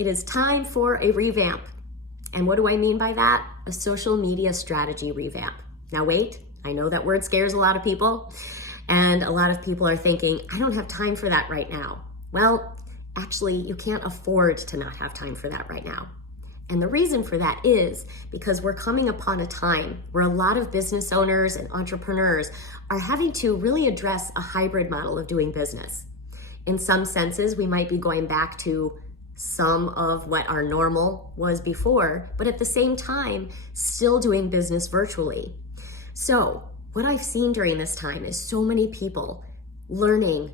It is time for a revamp. And what do I mean by that? A social media strategy revamp. Now wait, I know that word scares a lot of people, and a lot of people are thinking, I don't have time for that right now. Well, actually, you can't afford to not have time for that right now. And the reason for that is because we're coming upon a time where a lot of business owners and entrepreneurs are having to really address a hybrid model of doing business. In some senses, we might be going back to some of what our normal was before, but at the same time, still doing business virtually. So what I've seen during this time is so many people learning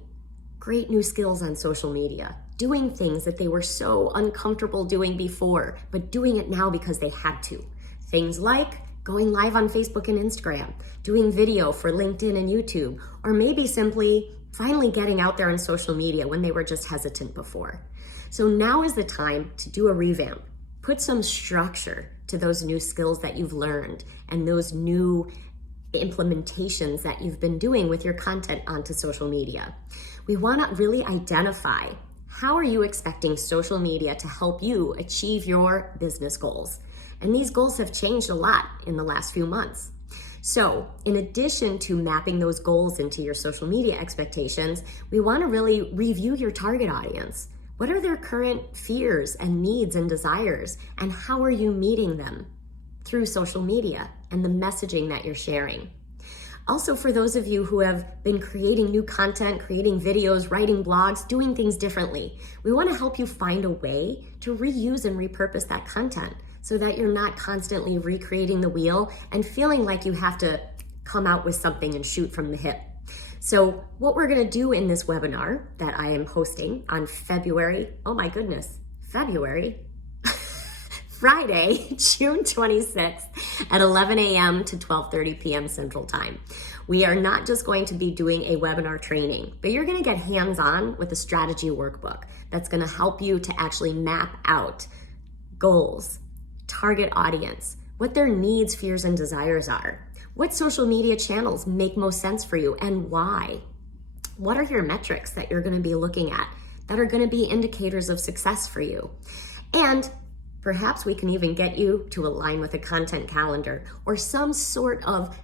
great new skills on social media, doing things that they were so uncomfortable doing before, but doing it now because they had to. Things like going live on Facebook and Instagram, doing video for LinkedIn and YouTube, or maybe simply finally getting out there on social media when they were just hesitant before. So now is the time to do a revamp. Put some structure to those new skills that you've learned and those new implementations that you've been doing with your content onto social media. We want to really identify, how are you expecting social media to help you achieve your business goals? And these goals have changed a lot in the last few months. So in addition to mapping those goals into your social media expectations, we want to really review your target audience. What are their current fears and needs and desires, and how are you meeting them through social media and the messaging that you're sharing? Also, for those of you who have been creating new content, creating videos, writing blogs, doing things differently, we want to help you find a way to reuse and repurpose that content so that you're not constantly recreating the wheel and feeling like you have to come out with something and shoot from the hip. So what we're going to do in this webinar that I am hosting on Friday, June 26th at 11 a.m. to 12:30 p.m. Central Time. We are not just going to be doing a webinar training, but you're going to get hands-on with a strategy workbook that's going to help you to actually map out goals, target audience, what their needs, fears, and desires are, what social media channels make most sense for you and why. What are your metrics that you're going to be looking at that are going to be indicators of success for you? And perhaps we can even get you to align with a content calendar or some sort of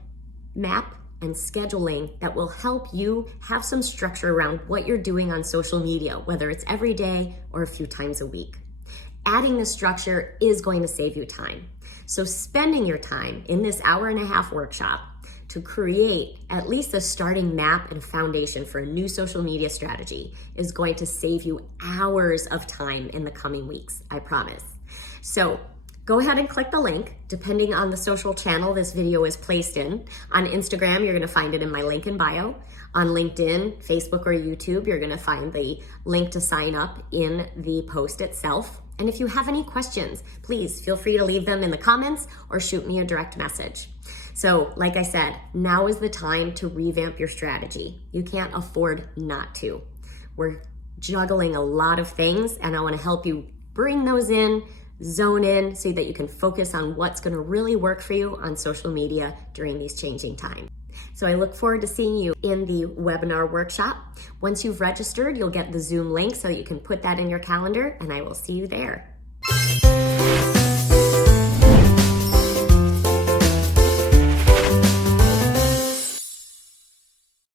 map and scheduling that will help you have some structure around what you're doing on social media, whether it's every day or a few times a week. Adding the structure is going to save you time. So spending your time in this hour-and-a-half workshop to create at least a starting map and foundation for a new social media strategy is going to save you hours of time in the coming weeks, I promise. So go ahead and click the link, depending on the social channel this video is placed in. On Instagram, you're gonna find it in my link in bio. On LinkedIn, Facebook, or YouTube, you're gonna find the link to sign up in the post itself. And if you have any questions, please feel free to leave them in the comments or shoot me a direct message. So like I said, now is the time to revamp your strategy. You can't afford not to. We're juggling a lot of things, and I wanna help you bring those in, zone in, so that you can focus on what's gonna really work for you on social media during these changing times. So I look forward to seeing you in the webinar workshop. Once you've registered, you'll get the Zoom link so you can put that in your calendar, and I will see you there.